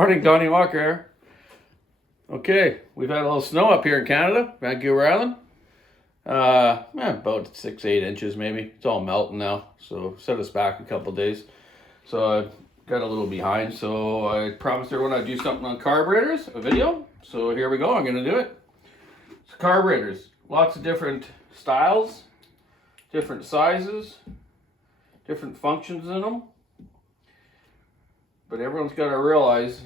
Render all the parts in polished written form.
Morning, Donnie Walker here. Okay, we've had a little snow up here in Canada, Vancouver Island. About 6-8 inches maybe. It's all melting now, so set us back a couple days. So I got a little behind, so I promised everyone I'd do something on carburetors, a video. So here we go, I'm gonna do it. So carburetors, lots of different styles, different sizes, different functions in them. But everyone's got to realize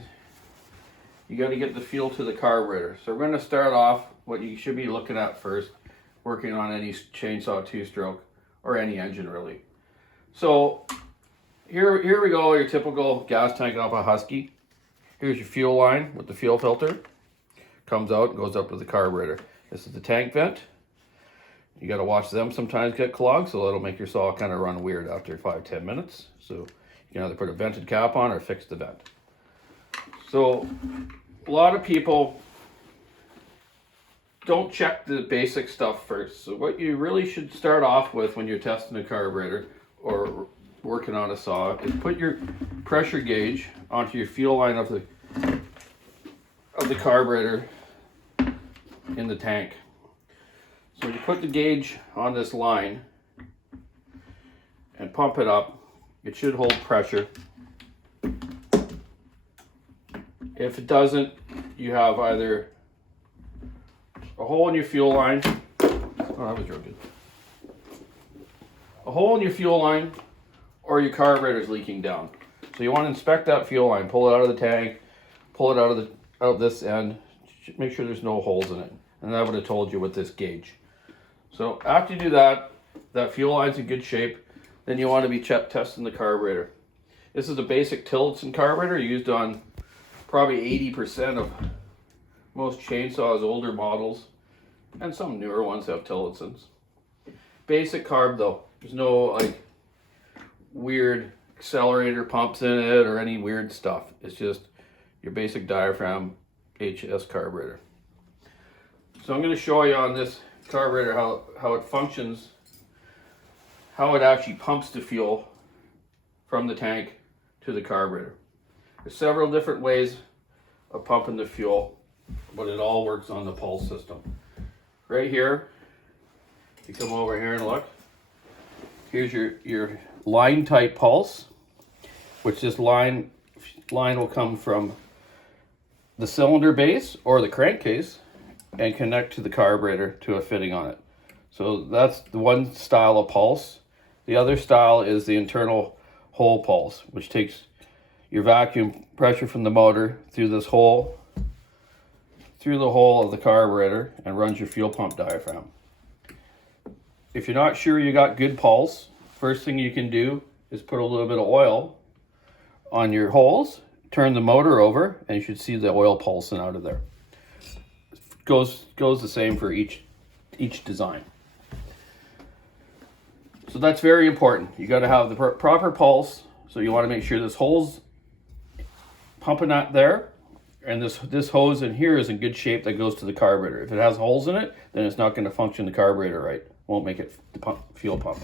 you got to get the feel to the carburetor. So we're going to start off what you should be looking at first, working on any chainsaw two-stroke or any engine really. So here we go, your typical gas tank off a Husky. Here's your fuel line with the fuel filter. Comes out and goes up to the carburetor. This is the tank vent. You got to watch them sometimes get clogged, so that'll make your saw kind of run weird after 5-10 minutes. So you can either put a vented cap on or fix the vent. So a lot of people don't check the basic stuff first. So what you really should start off with when you're testing a carburetor or working on a saw is put your pressure gauge onto your fuel line of the carburetor in the tank. So you put the gauge on this line and pump it up. It should hold pressure. If it doesn't, you have either a hole in your fuel line. Oh, that was real good. A hole in your fuel line, or your carburetor is leaking down. So you want to inspect that fuel line, pull it out of the tank, pull it out of this end, make sure there's no holes in it. And that would have told you with this gauge. So after you do that, that fuel line's in good shape. Then you want to be testing the carburetor. This is a basic Tillitson carburetor used on probably 80% of most chainsaws, older models, and some newer ones have Tillitsons. Basic carb though. There's no like weird accelerator pumps in it or any weird stuff. It's just your basic diaphragm HS carburetor. So I'm going to show you on this carburetor how it functions, how it actually pumps the fuel from the tank to the carburetor. There's several different ways of pumping the fuel, but it all works on the pulse system. Right here, you come over here and look. Here's your line type pulse, which this line will come from the cylinder base or the crankcase and connect to the carburetor to a fitting on it. So that's the one style of pulse. The other style is the internal hole pulse, which takes your vacuum pressure from the motor through this hole, through the hole of the carburetor, and runs your fuel pump diaphragm. If you're not sure you got good pulse, first thing you can do is put a little bit of oil on your holes, turn the motor over, and you should see the oil pulsing out of there. Goes the same for each design. So that's very important. You got to have the proper pulse. So you want to make sure this hole's pumping out there, and this hose in here is in good shape that goes to the carburetor. If it has holes in it, then it's not going to function the carburetor right. Won't make it the fuel pump.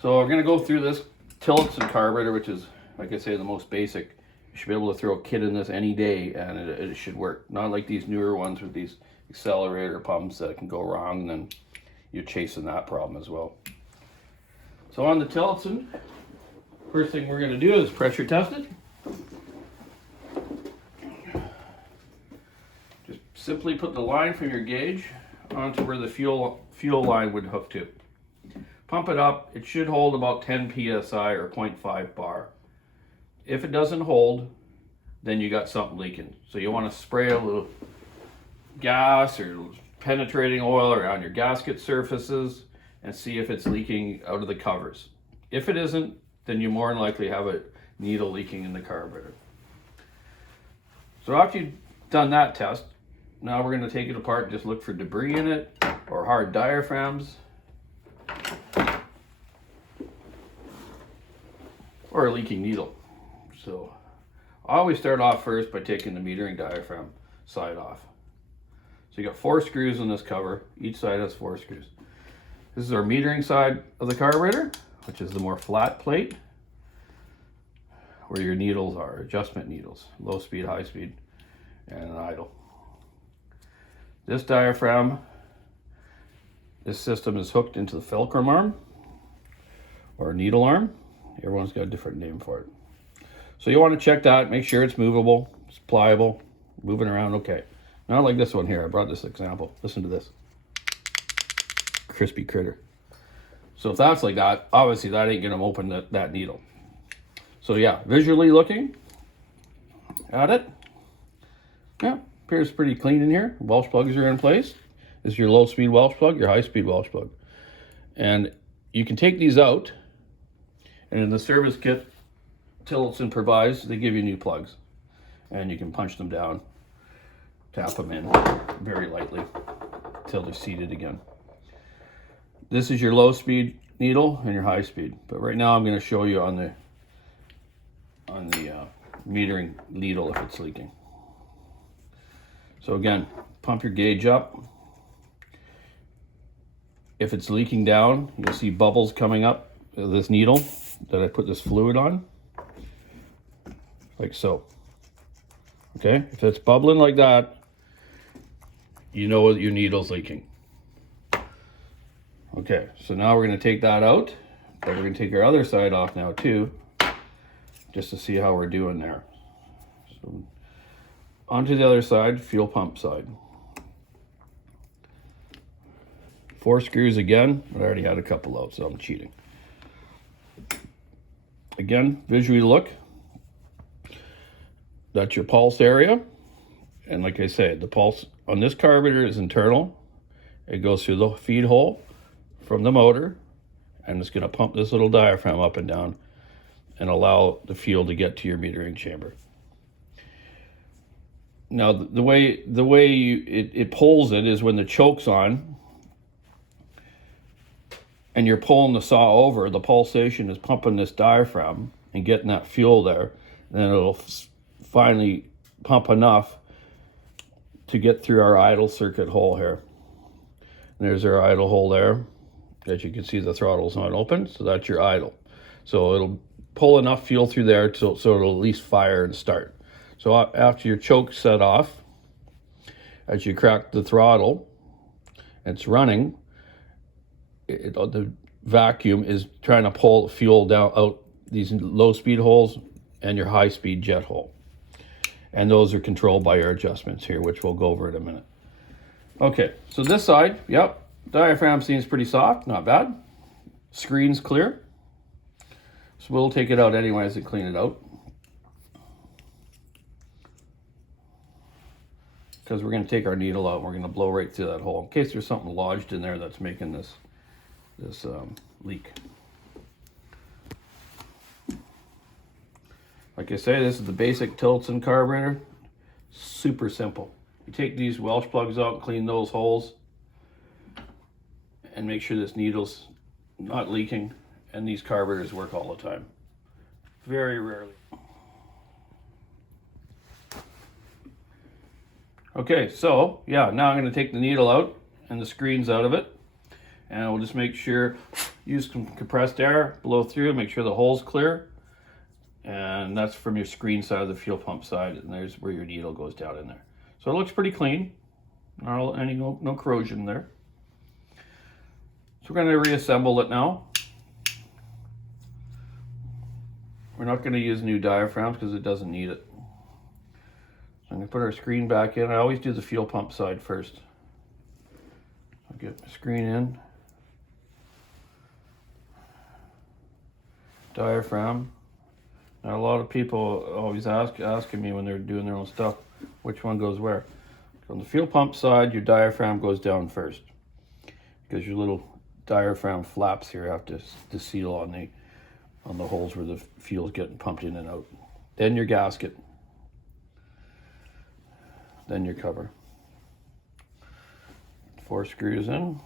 So we're going to go through this Tillitson carburetor, which is, like I say, the most basic. You should be able to throw a kit in this any day and it should work. Not like these newer ones with these accelerator pumps that can go wrong and then you're chasing that problem as well. So on the Tillitson, first thing we're going to do is pressure test it. Just simply put the line from your gauge onto where the fuel line would hook to. Pump it up. It should hold about 10 psi or 0.5 bar. If it doesn't hold, then you got something leaking. So you want to spray a little gas or penetrating oil around your gasket surfaces and see if it's leaking out of the covers. If it isn't, then you more than likely have a needle leaking in the carburetor. So after you've done that test, now we're going to take it apart and just look for debris in it or hard diaphragms or a leaking needle. So I always start off first by taking the metering diaphragm side off. So you got 4 screws in this cover. Each side has 4 screws. This is our metering side of the carburetor, which is the more flat plate. where your needles are, adjustment needles, low speed, high speed, and an idle. This diaphragm, this system is hooked into the fulcrum arm or needle arm. Everyone's got a different name for it. So you want to check that, make sure it's movable, it's pliable, moving around okay. Not like this one here. I brought this example. Listen to this. Crispy critter. So if that's like that, obviously that ain't gonna open that needle. So yeah, visually looking at it, yeah, appears pretty clean in here. Welsh plugs are in place. This is your low speed Welsh plug, your high speed Welsh plug. And you can take these out, and in the service kit Tillitson provides, they give you new plugs. And you can punch them down, tap them in very lightly until they're seated again. This is your low speed needle and your high speed. But right now I'm going to show you on the metering needle if it's leaking. So again, pump your gauge up. If it's leaking down, you'll see bubbles coming up this needle that I put this fluid on, like so. Okay, if it's bubbling like that, you know that your needle's leaking. Okay, so now we're going to take that out, but we're going to take our other side off now too, just to see how we're doing there. So onto the other side, fuel pump side. 4 screws again, but I already had a couple out, so I'm cheating. Again, visually look. That's your pulse area. And like I said, the pulse on this carburetor is internal. It goes through the feed hole from the motor, and it's going to pump this little diaphragm up and down and allow the fuel to get to your metering chamber. Now, the way it pulls it is when the choke's on and you're pulling the saw over, the pulsation is pumping this diaphragm and getting that fuel there, and then it'll finally pump enough to get through our idle circuit hole here. And there's our idle hole there. As you can see, the throttle's not open, so that's your idle. So it'll pull enough fuel through there so it'll at least fire and start. So after your choke's set off, as you crack the throttle, it's running, the vacuum is trying to pull fuel down out these low speed holes and your high speed jet hole. And those are controlled by your adjustments here, which we'll go over in a minute. Okay, so this side, yep, diaphragm seems pretty soft, not bad. Screen's clear. So we'll take it out anyways and clean it out, because we're going to take our needle out and we're going to blow right through that hole in case there's something lodged in there that's making this leak. Like I say, this is the basic Tillitson carburetor. Super simple. You take these Welsh plugs out, clean those holes, and make sure this needle's not leaking, and these carburetors work all the time. Very rarely. Okay, so yeah, now I'm going to take the needle out and the screens out of it, and we'll just make sure, use some compressed air, blow through, make sure the hole's clear, and that's from your screen side of the fuel pump side, and there's where your needle goes down in there. So it looks pretty clean, no corrosion there. So we're going to reassemble it now. We're not going to use new diaphragms because it doesn't need it. I'm going to put our screen back in. I always do the fuel pump side first. I'll get my screen in. Diaphragm. Now a lot of people always asking me when they're doing their own stuff, which one goes where. On the fuel pump side, your diaphragm goes down first, because your little diaphragm flaps here have to seal on the holes where the fuel's getting pumped in and out. Then your gasket. Then your cover. 4 screws in.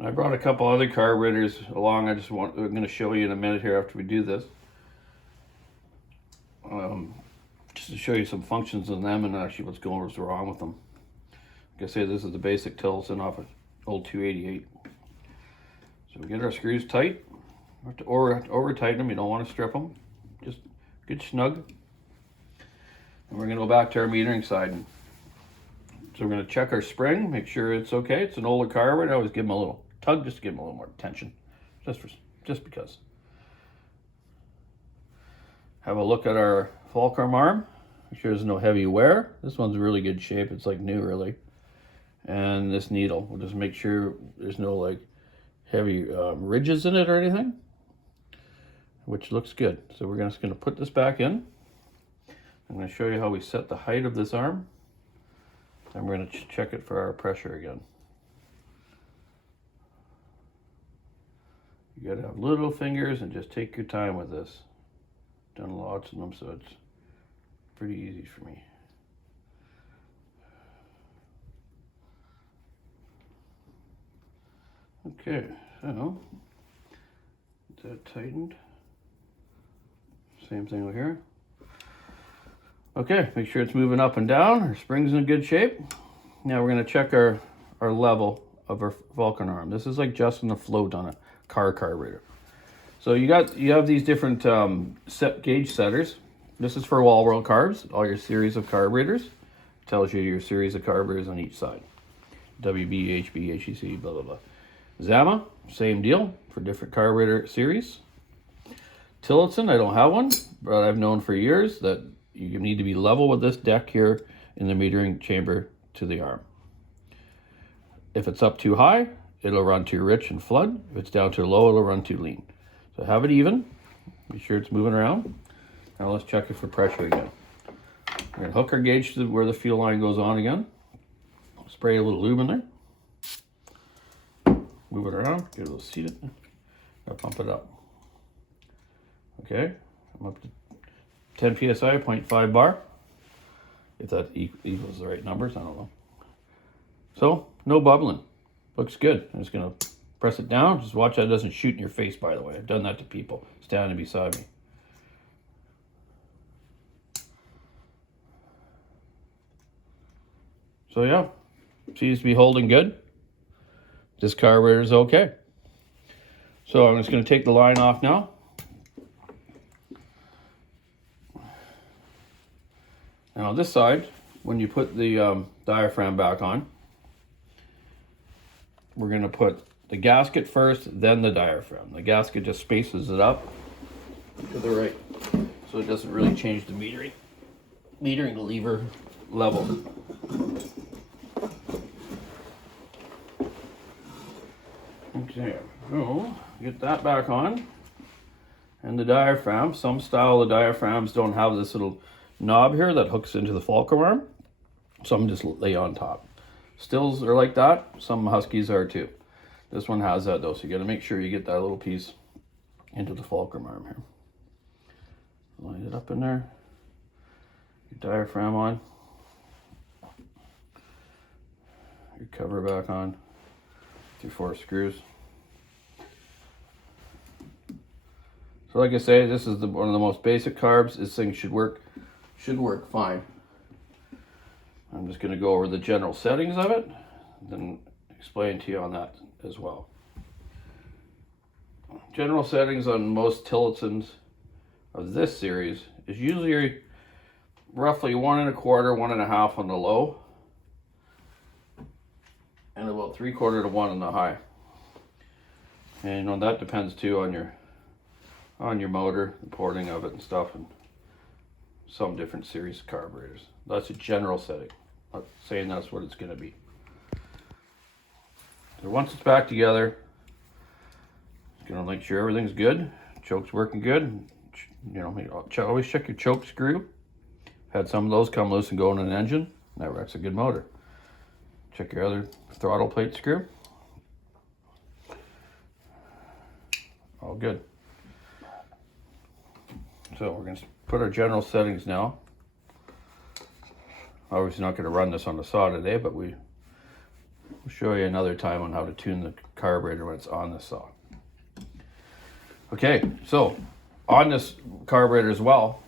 I brought a couple other carburetors along. I'm going to show you in a minute here after we do this. show you some functions in them and actually what's wrong with them. Like I say, this is the basic Tillitson off an old 288. So we get our screws tight. We have to over tighten them. You don't want to strip them. Just good snug. And we're going to go back to our metering side. So we're going to check our spring, make sure it's okay. It's an older carburetor. I always give them a little tug just to give them a little more tension, just because. Have a look at our fulcrum arm. Make sure there's no heavy wear. This one's in really good shape. It's like new, really. And this needle, we'll just make sure there's no like heavy ridges in it or anything, which looks good. So we're just going to put this back in. I'm going to show you how we set the height of this arm. And we're going to check it for our pressure again. You got to have little fingers and just take your time with this. Done lots of them, so it's pretty easy for me. Okay, so is that tightened? Same thing over here. Okay, make sure it's moving up and down. Our spring's in good shape. Now we're going to check our level of our Vulcan arm. This is like adjusting the float on a car carburetor. So you have these different gauge setters. This is for wall world carbs, all your series of carburetors. It tells you your series of carburetors on each side. WB, HB, HEC, blah, blah, blah. Zama, same deal for different carburetor series. Tillitson, I don't have one, but I've known for years that you need to be level with this deck here in the metering chamber to the arm. If it's up too high, it'll run too rich and flood. If it's down too low, it'll run too lean. So have it even. Be sure it's moving around. Now let's check it for pressure again. We're going to hook our gauge to where the fuel line goes on again. Spray a little lube in there. Move it around, get a little seated. Gotta pump it up. Okay, I'm up to 10 psi, 0.5 bar. If that equals the right numbers, I don't know. So, no bubbling. Looks good. I'm just gonna press it down. Just watch that it doesn't shoot in your face, by the way. I've done that to people standing beside me. So yeah, seems to be holding good. This carburetor is okay. So I'm just going to take the line off now. And on this side, when you put the diaphragm back on, we're going to put the gasket first, then the diaphragm. The gasket just spaces it up to the right, so it doesn't really change the metering lever level. Okay, so get that back on. And the diaphragm, some style of diaphragms don't have this little knob here that hooks into the fulcrum arm. Some just lay on top. Stills are like that. Some Huskies are too. This one has that though, so you got to make sure you get that little piece into the fulcrum arm here. Line it up in there. Your diaphragm on. Your cover back on. Your 4 screws. So like I say, this is one of the most basic carbs. This thing should work fine. I'm just going to go over the general settings of it, then explain to you on that as well. General settings on most Tillitsons of this series is usually roughly 1 1/4, 1.5 on the low, and about 3/4 to 1 on the high. And you know, that depends too on your motor, the porting of it and stuff, and some different series of carburetors. That's a general setting. I'm not saying that's what it's going to be. So once it's back together, just going to make sure everything's good. Choke's working good. You know, always check your choke screw. Had some of those come loose and go in an engine. That wrecks a good motor. Check your other throttle plate screw. All good. So we're going to put our general settings now. Obviously not going to run this on the saw today, but we'll show you another time on how to tune the carburetor when it's on the saw. Okay, so on this carburetor as well,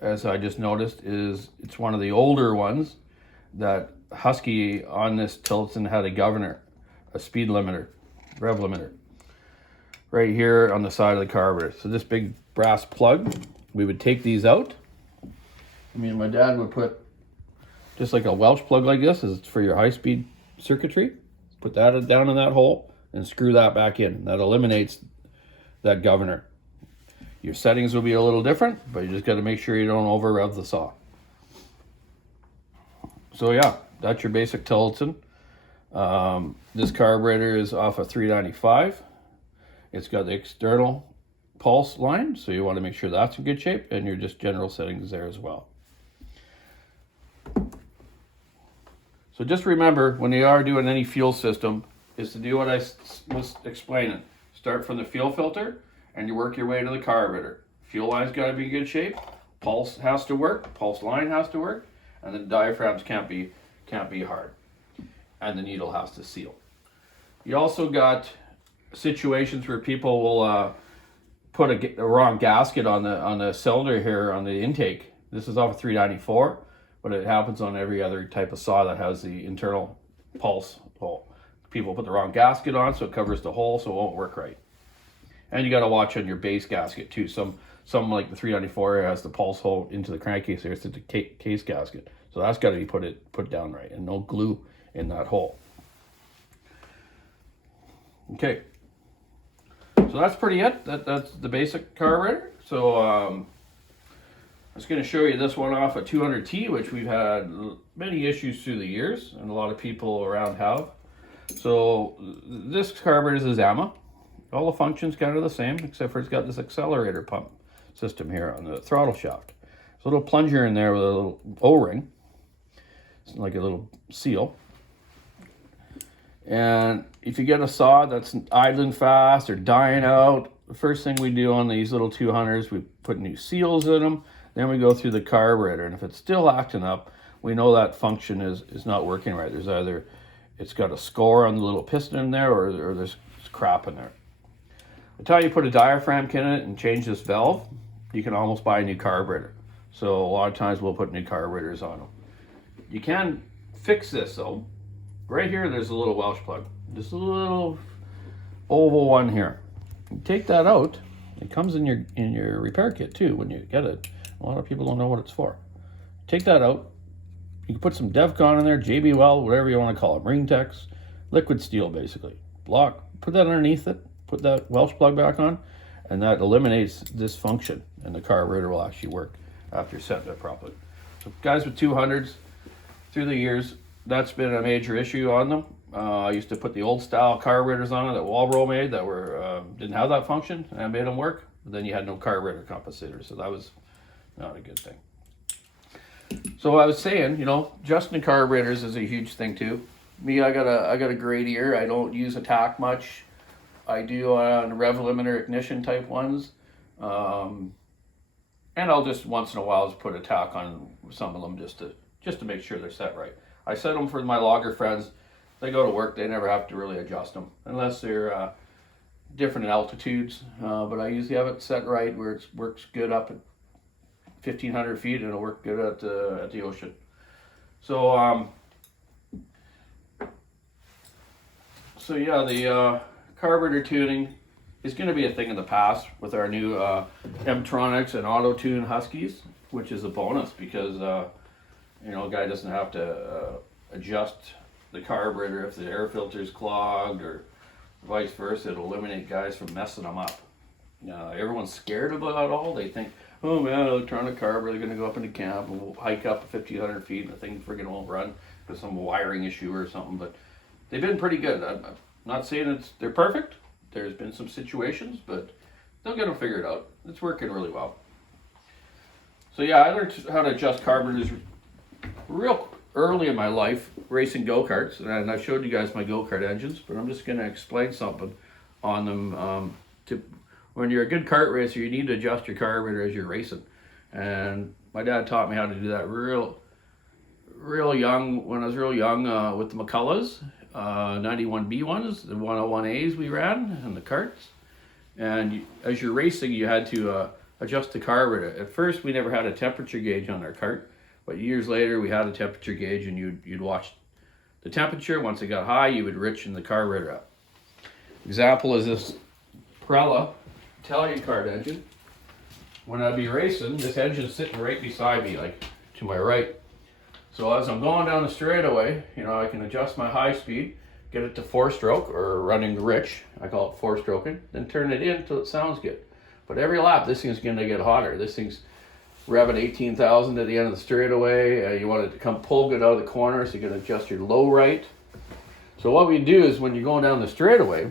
as I just noticed, is it's one of the older ones that Husky on this Tillotson had a governor, a speed limiter, rev limiter, right here on the side of the carburetor. So this big brass plug, we would take these out. I mean, my dad would put just like a Welch plug like this, is for your high-speed circuitry. Put that down in that hole and screw that back in. That eliminates that governor. Your settings will be a little different, but you just got to make sure you don't over rev the saw. So yeah, that's your basic Tillotson. This carburetor is off a 395. It's got the external pulse line, so you want to make sure that's in good shape, and your just general settings there as well. So just remember, when you are doing any fuel system, is to do what I was explaining. Start from the fuel filter, and you work your way to the carburetor. Fuel line's got to be in good shape. Pulse has to work. Pulse line has to work, and the diaphragms can't be hard, and the needle has to seal. You also got situations where people will put a wrong gasket on the cylinder here on the intake. This is off a 394. But it happens on every other type of saw that has the internal pulse hole. People put the wrong gasket on, so it covers the hole, so it won't work right. And you got to watch on your base gasket too. Some like the 394 has the pulse hole into the crankcase. There's the case gasket, so that's got to be put down right, and no glue in that hole. Okay, so that's pretty it. That's the basic carburetor. So I was going to show you this one off a 200T, which we've had many issues through the years, and a lot of people around have. So this carburetor is a Zama. All the functions kind of the same, except for it's got this accelerator pump system here on the throttle shaft. There's a little plunger in there with a little O-ring. It's like a little seal. And if you get a saw that's idling fast or dying out, the first thing we do on these little 200s, we put new seals in them. Then we go through the carburetor, and if it's still acting up, we know that function is not working right. There's either it's got a score on the little piston in there, or there's crap in there. By the time you put a diaphragm kit in it and change this valve, you can almost buy a new carburetor. So a lot of times we'll put new carburetors on them. You can fix this though. Right here, there's a little Welch plug. Just a little oval one here. You take that out. It comes in your repair kit too when you get it. A lot of people don't know what it's for. Take that out. You can put some Devcon in there, JB Weld, whatever you want to call it, Ring Tex, liquid steel basically. Block, put that underneath it, put that Welch plug back on, and that eliminates this function, and the carburetor will actually work after you're setting it properly. So guys with 200s, through the years, that's been a major issue on them. I used to put the old style carburetors on it that Walbro made that were didn't have that function, and I made them work. But then you had no carburetor compensator, so that was not a good thing. So I was saying, adjusting the carburetors is a huge thing too. Me, I got a great ear. I don't use attack much. I do on rev limiter ignition type ones, and I'll just once in a while just put attack on some of them just to make sure they're set right. I set them for my logger friends. They go to work. They never have to really adjust them unless they're different altitudes. But I usually have it set right where it works good up at 1,500 feet, and it'll work good at the ocean. So yeah, the carburetor tuning is going to be a thing of the past with our new M-Tronics and auto tune Huskies, which is a bonus because a guy doesn't have to adjust the carburetor if the air filter is clogged, or vice versa. It'll eliminate guys from messing them up. Everyone's scared about it all. They think, oh man, electronic carburetor, they're going to go up into camp and we'll hike up 1,500 feet and the thing friggin' won't run because some wiring issue or something. But they've been pretty good. I'm not saying they're perfect. There's been some situations, but they'll get them figured out. It's working really well. So yeah, I learned how to adjust carburetors real early in my life, racing go-karts, and I've showed you guys my go-kart engines, but I'm just going to explain something on them. When you're a good kart racer, you need to adjust your carburetor as you're racing, and my dad taught me how to do that real young, when I was real young, with the McCulloughs, 91B ones, the 101As we ran, and the karts. And as you're racing, you had to adjust the carburetor. At first, we never had a temperature gauge on our Kart, but years later, we had a temperature gauge, and you'd watch the temperature. Once it got high, you would richen the carburetor up. Example is this Prella Italian Kart engine. When I'd be racing, this engine's sitting right beside me, like to my right. So as I'm going down the straightaway, you know, I can adjust my high speed, get it to 4-stroke or running rich. I call it 4-stroking, then turn it in until it sounds good. But every lap, this thing's going to get hotter. This thing's revving 18,000 at the end of the straightaway. You want it to come pull good out of the corner, so you're going to adjust your low right. So what we do is when you're going down the straightaway,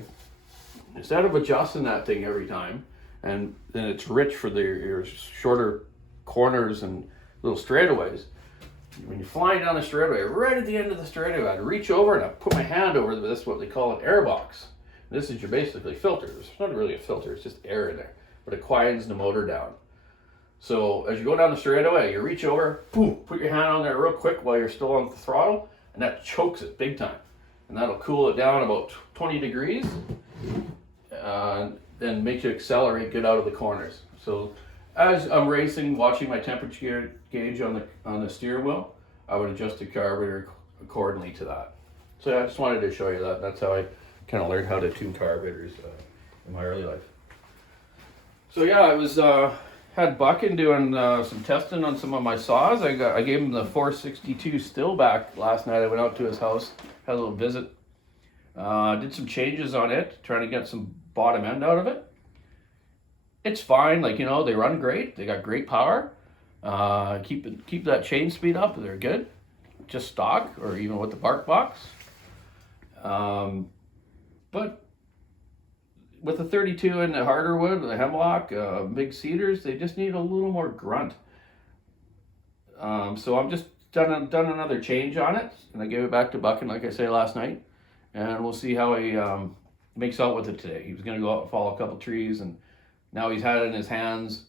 instead of adjusting that thing every time, and then it's rich for your shorter corners and little straightaways, when you're flying down the straightaway, right at the end of the straightaway, I'd reach over and I'd put my hand over this, what they call an air box. This is your basically filter. It's not really a filter, it's just air in there, but it quiets the motor down. So as you go down the straightaway, you reach over, boom, put your hand on there real quick while you're still on the throttle, and that chokes it big time. And that'll cool it down about 20 degrees, and make you accelerate good out of the corners. So as I'm racing, watching my temperature gauge on the steering wheel, I would adjust the carburetor accordingly to that. So I just wanted to show you that. That's how I kind of learned how to tune carburetors in my early life. So yeah, I was had Buckin doing some testing on some of my saws. I gave him the 462 still back last night. I went out to his house, had a little visit. Did some changes on it, trying to get some bottom end out of it. It's fine, like, you know, they run great. They got great power. Keep that chain speed up. They're good. Just stock or even with the bark box. But with the 32 and the harder wood, the hemlock, big cedars, they just need a little more grunt. So I'm just done another change on it, and I gave it back to Buckin, like I said last night, and we'll see how he makes out with it today. He was going to go out and follow a couple trees, and now he's had it in his hands.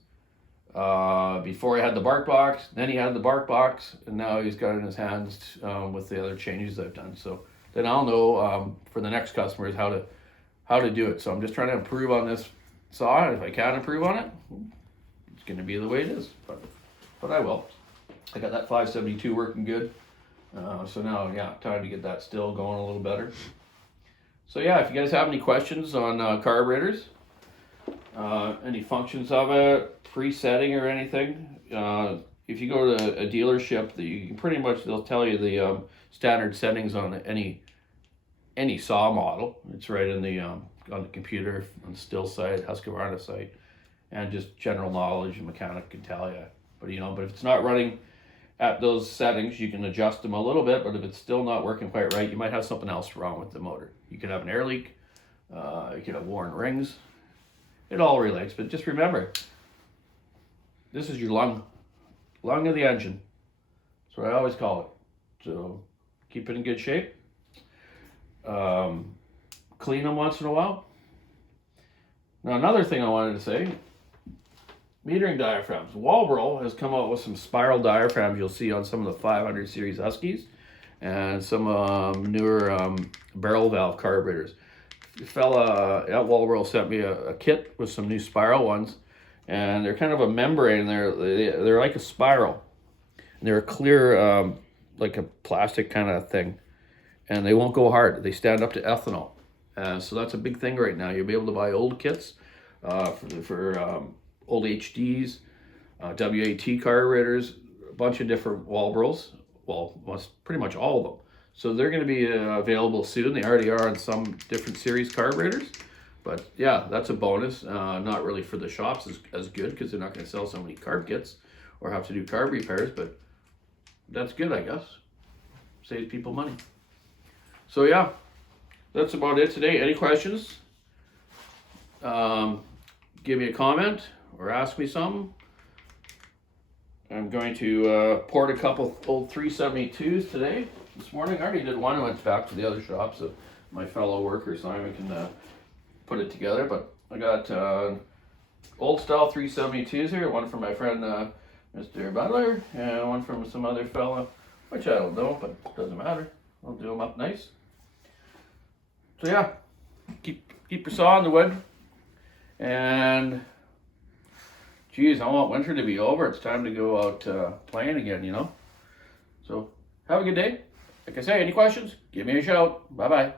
Before he had the bark box, then he had the bark box, and now he's got it in his hands with the other changes I've done. So then I'll know for the next customers how to do it. So I'm just trying to improve on this saw, and if I can improve on it, it's going to be the way it is. But I will. I got that 572 working good. So now, yeah, time to get that still going a little better. So yeah, if you guys have any questions on carburetors, any functions of it, presetting or anything, if you go to a dealership, you can pretty much, they'll tell you the standard settings on any saw model. It's right in the on the computer, on the still site, Husqvarna site, and just general knowledge, a mechanic can tell you. But if it's not running at those settings, you can adjust them a little bit, but if it's still not working quite right, you might have something else wrong with the motor. You could have an air leak, you could have worn rings. It all relates, but just remember, this is your lung of the engine. That's what I always call it. So keep it in good shape. Clean them once in a while. Now another thing I wanted to say, metering diaphragms. Walbro has come out with some spiral diaphragms you'll see on some of the 500 series Huskies and some newer barrel valve carburetors. A fella at Walbro sent me a kit with some new spiral ones, and they're kind of a membrane. They're like a spiral, and they're a clear like a plastic kind of thing, and they won't go hard. They stand up to ethanol, so that's a big thing right now. You'll be able to buy old kits for old HDs, WAT carburetors, a bunch of different Walbros. Well, pretty much all of them. So they're going to be available soon. They already are on some different series carburetors. But yeah, that's a bonus. Not really for the shops as good, because they're not going to sell so many carb kits or have to do carb repairs. But that's good, I guess. Saves people money. So yeah, that's about it today. Any questions? Give me a comment or ask me something. I'm going to port a couple old 372s today. This morning I already did one. I went back to the other shop so my fellow worker Simon can put it together. But I got old style 372s here. One from my friend Mr. Butler, and one from some other fella, which I don't know, but it doesn't matter. I'll do them up nice. So yeah, keep your saw on the wood, and geez, I want winter to be over. It's time to go out playing again, you know? So have a good day. Like I say, any questions, give me a shout. Bye-bye.